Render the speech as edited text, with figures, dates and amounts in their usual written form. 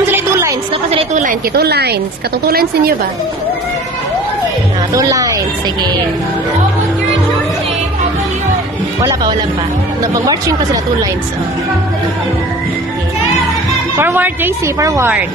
Dapat sila 2 lines. Dapat sila 2 lines. Okay, 2 lines. Katong 2 lines ninyo ba? 2 lines. Sige. Wala pa, wala pa. Pag-marching pa sila 2 lines. Okay. Forward, JC. Forward.